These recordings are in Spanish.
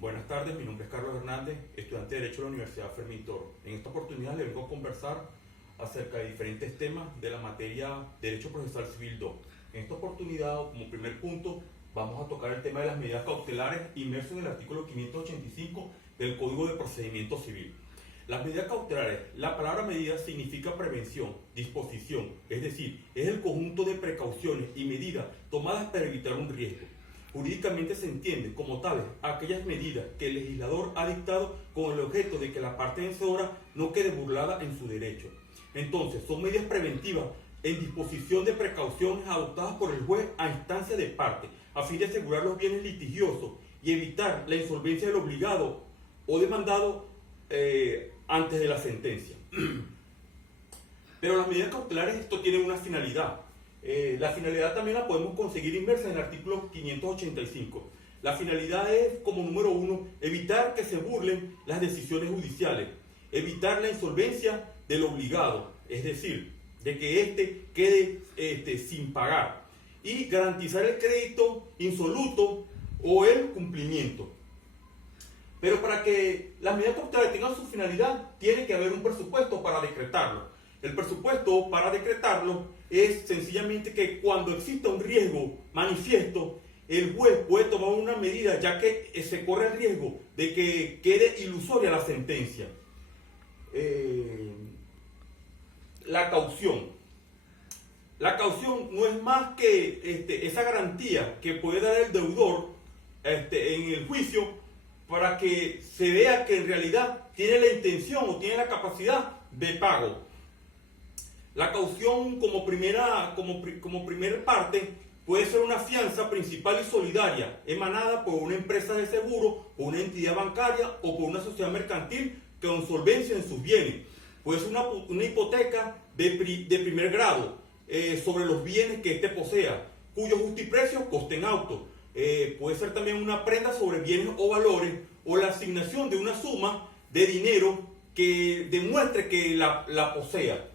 Buenas tardes, mi nombre es Carlos Hernández, estudiante de Derecho de la Universidad Fermín Toro. En esta oportunidad le vengo a conversar acerca de diferentes temas de la materia Derecho Procesal Civil 2. En esta oportunidad, como primer punto, vamos a tocar el tema de las medidas cautelares inmerso en el artículo 585 del Código de Procedimiento Civil. Las medidas cautelares, la palabra medida significa prevención, disposición, es decir, es el conjunto de precauciones y medidas tomadas para evitar un riesgo. Jurídicamente se entiende como tales aquellas medidas que el legislador ha dictado con el objeto de que la parte vencedora no quede burlada en su derecho. Entonces, son medidas preventivas en disposición de precauciones adoptadas por el juez a instancia de parte, a fin de asegurar los bienes litigiosos y evitar la insolvencia del obligado o demandado antes de la sentencia. Pero las medidas cautelares, esto tiene una finalidad. La finalidad también la podemos conseguir inmersa en el artículo 585. La finalidad es, como número uno, evitar que se burlen las decisiones judiciales, evitar la insolvencia del obligado, es decir, de que éste quede sin pagar, y garantizar el crédito insoluto o el cumplimiento. Pero para que las medidas cautelares tengan su finalidad, tiene que haber un presupuesto para decretarlo. El presupuesto para decretarlo es sencillamente que cuando exista un riesgo manifiesto, el juez puede tomar una medida, ya que se corre el riesgo de que quede ilusoria la sentencia. La caución. La caución no es más que esa garantía que puede dar el deudor en el juicio para que se vea que en realidad tiene la intención o tiene la capacidad de pago. La caución como primera parte puede ser una fianza principal y solidaria emanada por una empresa de seguro, por una entidad bancaria o por una sociedad mercantil con solvencia en sus bienes. Puede ser una hipoteca de primer grado sobre los bienes que éste posea, cuyo justiprecio coste en auto. Puede ser también una prenda sobre bienes o valores o la asignación de una suma de dinero que demuestre que la posea.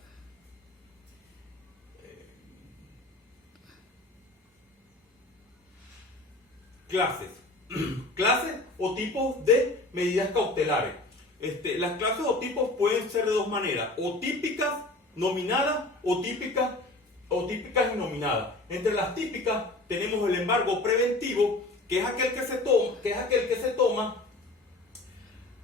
Clases o tipos de medidas cautelares. Las clases o tipos pueden ser de dos maneras: o típicas, nominadas, o típicas y nominadas. Entre las típicas tenemos el embargo preventivo, que es aquel que se toma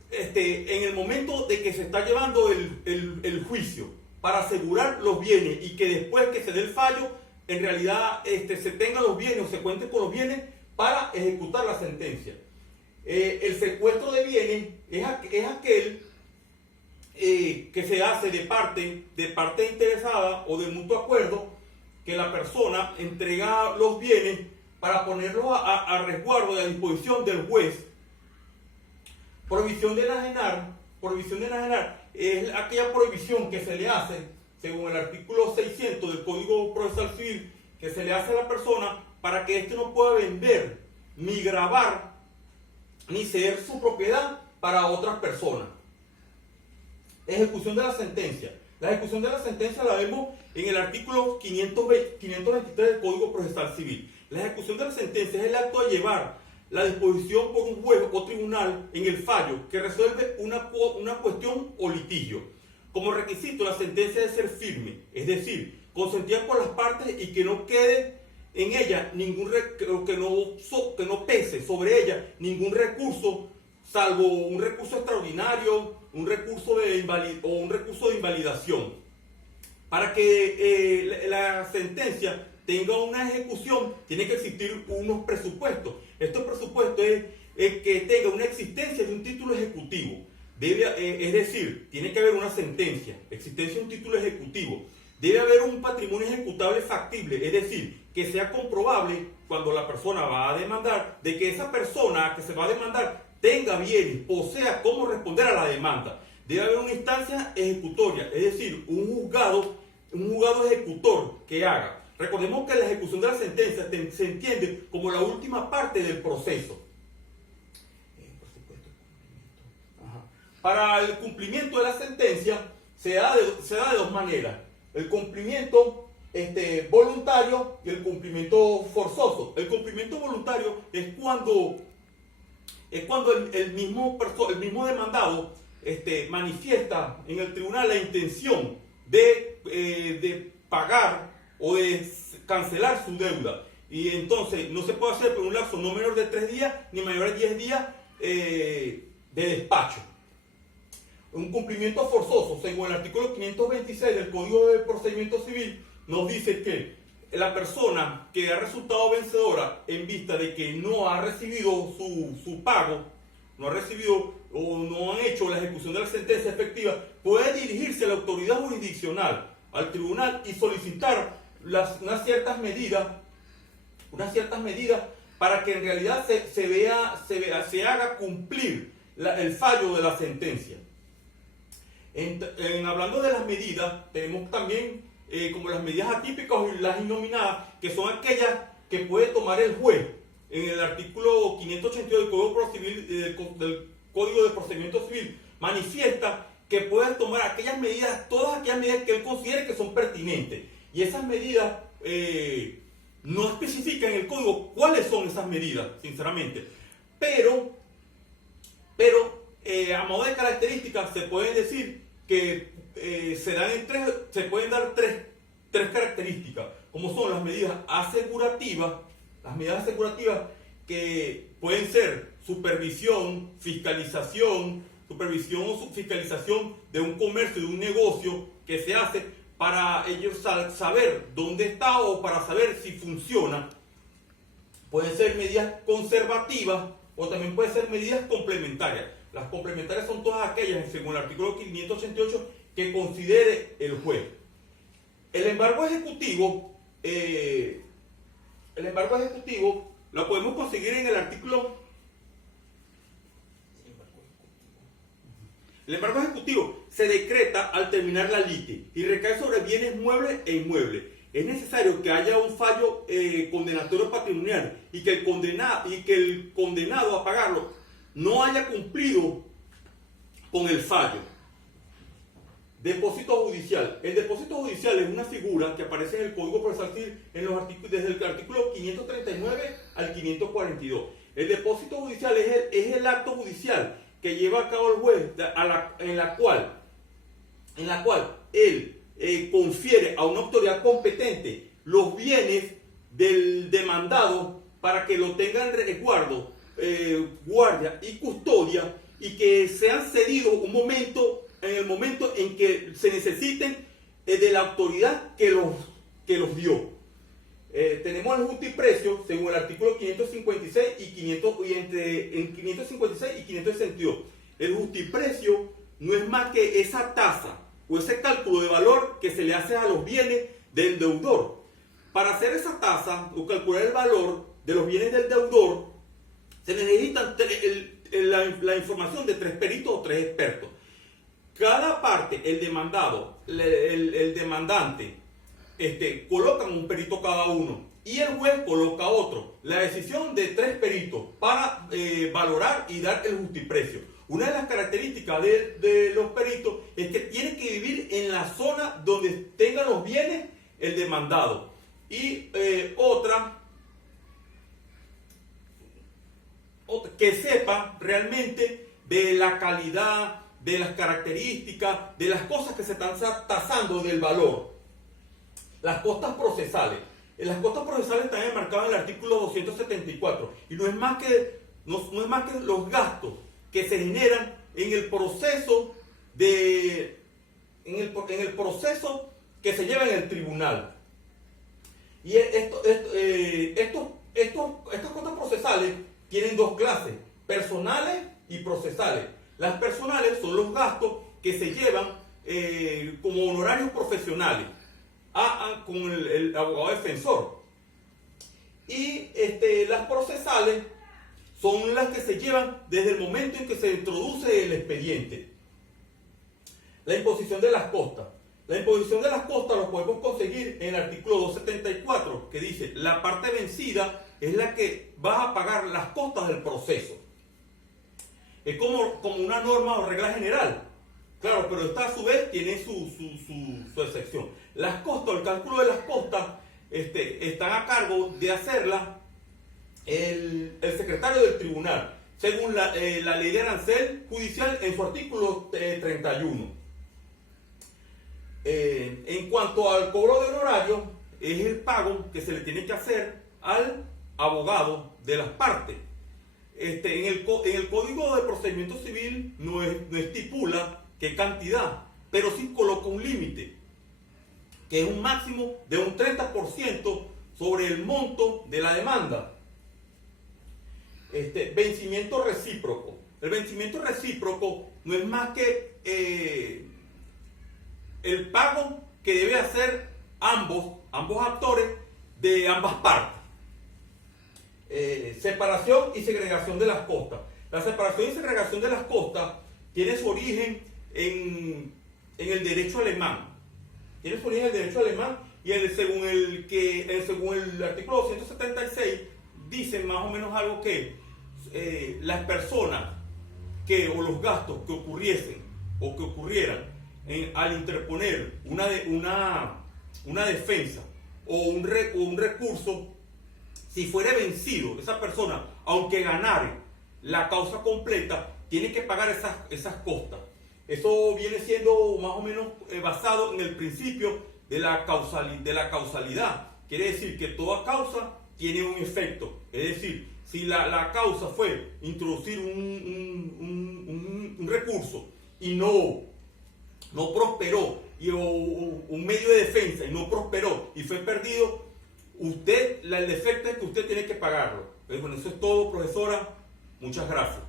en el momento de que se está llevando el juicio, para asegurar los bienes y que después que se dé el fallo, en realidad se tengan los bienes o se cuente con los bienes para ejecutar la sentencia. El secuestro de bienes es aquel que se hace de parte interesada o de mutuo acuerdo, que la persona entrega los bienes para ponerlos a resguardo y a disposición del juez. Prohibición de enajenar es aquella prohibición que se le hace, según el artículo 600 del Código Procesal Civil, que se le hace a la persona para que éste no pueda vender, ni grabar, ni ceder su propiedad para otras personas. Ejecución de la sentencia. La ejecución de la sentencia la vemos en el artículo 523 del Código Procesal Civil. La ejecución de la sentencia es el acto de llevar la disposición por un juez o tribunal en el fallo que resuelve una cuestión o litigio. Como requisito, la sentencia debe ser firme, es decir, consentida por las partes y que no quede en ella que no pese sobre ella ningún recurso, salvo un recurso extraordinario, un recurso de invalidación. Para que la sentencia tenga una ejecución, tiene que existir unos presupuestos. Estos presupuestos es que tenga una existencia de un título ejecutivo. Es decir, tiene que haber una sentencia, existencia de un título ejecutivo. Debe haber un patrimonio ejecutable factible, es decir, que sea comprobable cuando la persona va a demandar, de que esa persona que se va a demandar tenga bienes, posea cómo responder a la demanda. Debe haber una instancia ejecutoria, es decir, un juzgado ejecutor que haga. Recordemos que la ejecución de la sentencia se entiende como la última parte del proceso. Para el cumplimiento de la sentencia se da de dos maneras: el cumplimiento voluntario y el cumplimiento forzoso. El cumplimiento voluntario es cuando es cuando el mismo demandado manifiesta en el tribunal la intención de pagar o de cancelar su deuda. Y entonces no se puede hacer por un lapso no menor de 3 días ni mayor de 10 días de despacho. Un cumplimiento forzoso, según el artículo 526 del Código de Procedimiento Civil, nos dice que la persona que ha resultado vencedora en vista de que no ha recibido su pago, no ha recibido o no han hecho la ejecución de la sentencia efectiva, puede dirigirse a la autoridad jurisdiccional, al tribunal, y solicitar unas ciertas medidas para que en realidad se haga cumplir el fallo de la sentencia. Hablando de las medidas, tenemos también como las medidas atípicas y las innominadas, que son aquellas que puede tomar el juez. En el artículo 582 del Código de Procedimiento Civil manifiesta que puede tomar todas aquellas medidas que él considere que son pertinentes. Y esas medidas no especifican en el código cuáles son esas medidas, sinceramente. Pero a modo de características se pueden decir que se pueden dar tres características, como son las medidas asegurativas. Las medidas asegurativas que pueden ser supervisión, fiscalización o fiscalización de un comercio, de un negocio que se hace para ellos saber dónde está o para saber si funciona. Pueden ser medidas conservativas o también pueden ser medidas complementarias. Las complementarias son todas aquellas, según el artículo 588, que considere el juez. El embargo ejecutivo lo podemos conseguir en el artículo. El embargo ejecutivo se decreta al terminar la lite y recae sobre bienes muebles e inmuebles. Es necesario que haya un fallo condenatorio patrimonial y que el condenado a pagarlo no haya cumplido con el fallo. Depósito judicial. El depósito judicial es una figura que aparece en el Código Procesal Civil desde el artículo 539 al 542. El depósito judicial es el acto judicial que lleva a cabo el juez en la cual él confiere a una autoridad competente los bienes del demandado para que lo tengan resguardo, guardia y custodia, y que sean cedidos en el momento en que se necesiten de la autoridad que los dio. Tenemos el justiprecio según el artículo 556 en 556 y 562. El justiprecio no es más que esa tasa o ese cálculo de valor que se le hace a los bienes del deudor. Para hacer esa tasa o calcular el valor de los bienes del deudor, se necesita la información de 3 peritos o 3 expertos. Cada parte, el demandado, el demandante, colocan un perito cada uno y el juez coloca otro. La decisión de 3 peritos para valorar y dar el justiprecio. Una de las características de los peritos es que tiene que vivir en la zona donde tenga los bienes el demandado. Y otra, que sepa realmente de la calidad, de las características, de las cosas que se están tasando, del valor. Las costas procesales. Las costas procesales están enmarcadas en el artículo 274 y no es más que los gastos que se generan en el proceso que se lleva en el tribunal. Y estas costas procesales tienen 2 clases: personales y procesales. Las personales son los gastos que se llevan como honorarios profesionales con el abogado defensor. Y las procesales son las que se llevan desde el momento en que se introduce el expediente. La imposición de las costas. La imposición de las costas lo podemos conseguir en el artículo 274, que dice: la parte vencida es la que va a pagar las costas del proceso. Es como una norma o regla general. Claro, pero esta a su vez tiene su excepción. Las costas, el cálculo de las costas están a cargo de hacerla el secretario del tribunal. según la ley de arancel judicial en su artículo 31. En cuanto al cobro de honorario, es el pago que se le tiene que hacer al abogado de las partes. En el Código de Procedimiento Civil no estipula qué cantidad, pero sí coloca un límite, que es un máximo de un 30% sobre el monto de la demanda. Vencimiento recíproco. El vencimiento recíproco no es más que el pago que debe hacer ambos actores de ambas partes. Separación y segregación de las costas. La separación y segregación de las costas tiene su origen en el derecho alemán. Tiene su origen en el derecho alemán y según el artículo 276 dicen más o menos algo que las personas o los gastos que ocurriesen o que ocurrieran al interponer una defensa o un recurso, si fuera vencido esa persona, aunque ganare la causa completa, tiene que pagar esas costas. Eso viene siendo más o menos basado en el principio de la causalidad. Quiere decir que toda causa tiene un efecto. Es decir, si la causa fue introducir un recurso y no prosperó, o un medio de defensa y no prosperó y fue perdido, el defecto es que usted tiene que pagarlo. Bueno, eso es todo, profesora. Muchas gracias.